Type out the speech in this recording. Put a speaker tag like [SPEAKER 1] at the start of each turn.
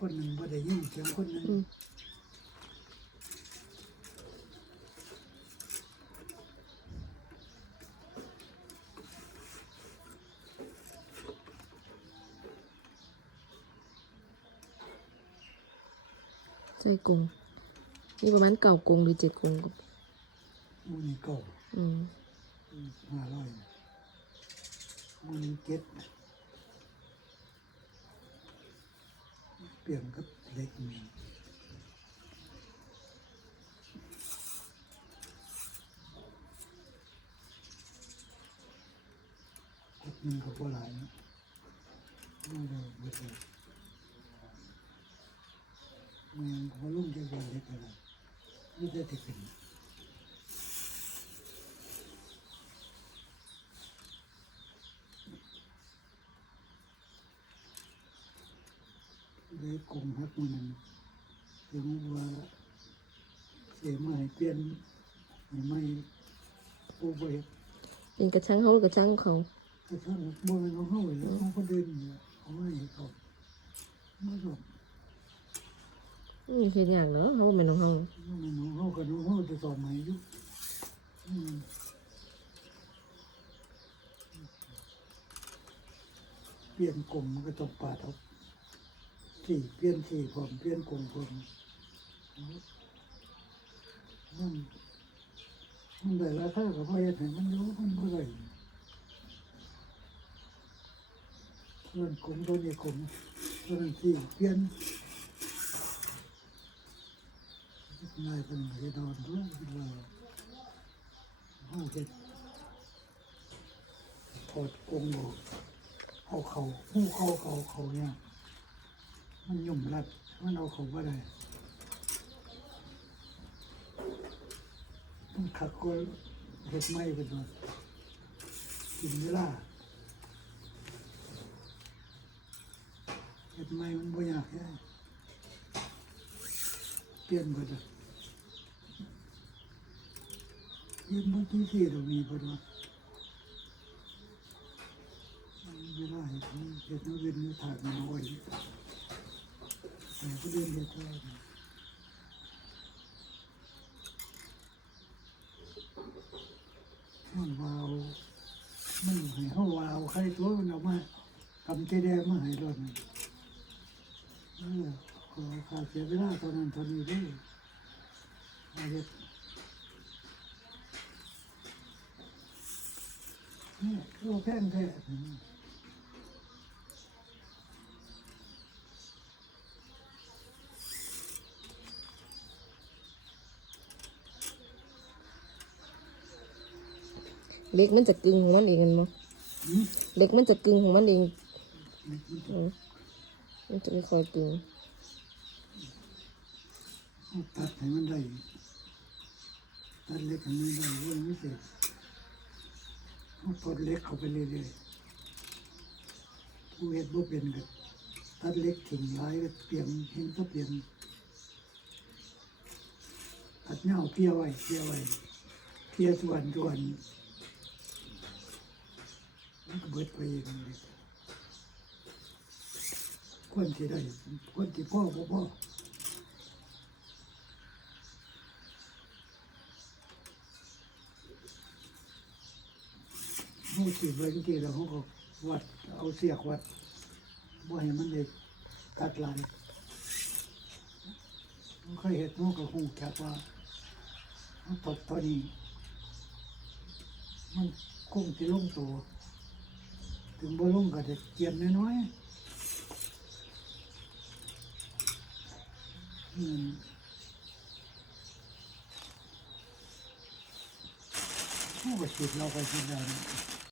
[SPEAKER 1] คนหนึ่งบ่ได้ยินเสียงคนหนึ่ง
[SPEAKER 2] อืม ใส่กรงมีประมาณเก่ากรงหรือเจ็ดกรงครับ
[SPEAKER 1] มูนี่เก่า
[SPEAKER 2] อืม
[SPEAKER 1] ห้าร้อยมูนี่เจ็ดเป ลี่ยนก็เล็กมีกดนึงกับว่าหลายนะไม่ได้เบิดเลยมันยังพอลุ่มจะเล็กอะไรไม่ได้ติดเป็น เลยกลมฮักมันนั้นยังว่าเสียมาให้เปลี่ยนให้ไม่ปูไป
[SPEAKER 2] เป็นกระชังเขาหรือกระชังเขา
[SPEAKER 1] กระทั่งบ่เป็นของเขาแล้วเขาก็เดินเนี่ยเขาไม่ให้เขาไม่หรอก
[SPEAKER 2] ไม่มีเห็นอย่างเนาะเขาเป็นของเขา
[SPEAKER 1] มันของเขากับน้องเขาจะต่อมาอยู่อืมเปลี่ยนกลมมันก็ต้องปาดเอา สี่เปลี่ยนสี่ผมเปลี่ยนกลมผมมันมันได้ราคากับพ่เฮ็ดให้มันรู้มันบ่อได้ส่วนกลมตัวนี้กลมตัวนี้สี่เปลี่ยนนายเป็นเฮ็ดอนรู้ว่าเฮาเฮ็ดถอดกลมออกเอาเขาหูเขาเขาเขาเนี่ย มันหยุ่มรัด มันเอาเขาบ่ได้มันขัดก็เห็ดไหม้กันมากินเวลาเห็ดไหมมันบ่ยากแค่เปลี่ยนไปเลยยืมเมื่อกี้ที่ตรงนี้พอดีเวลาเห็ดนี่เห็ดน้ำเวนนี่ถาดมันเอา ก็เดินเห็ดได้มันวาวมันให้เข้าวาวใครตัวมันออกมากำเจแดงมาให้รถนี่เออขอขาดเสียเวลาตอนนั้นตอนนี้ด้วยอาเฮ็ดนี่โอ้แพงแท้
[SPEAKER 2] เล็กมันจะกึ่งของมันเองกันมั้งเล็กมันจะกึ่งของมันเองอืมมันจะไม่คอยกึ่ง
[SPEAKER 1] ตัดให้มันได้ตัดเล็กให้มันได้ว่าไม่เสร็จตัดเล็กเข้าไปเรื่อยๆผู้เฮ็ดบ่เป็นก็ตัดเล็กถิ่งหลายก็เปลี่ยนเห็นก็เปลี่ยนตัดเหงาเพี้ยไว้เพี้ยไว้เพี้ยส่วนส่วน มันก็เบิดไปเองเลยคนที่ได้คนที่พ่อบ่พ่อเขาฉีดไว้จริงๆแล้วเขาก็วัดเอาเสียกวัดว่าให้มันได้ตัดลายเขาเคยเห็นมันก็คงจับว่ามันตดตัวนี้มันคงจะลงตัว ถึงบ่ลงก็จะเจียนน้อยๆอืมโอ้ก็ฉีดเราไปฉีดเรา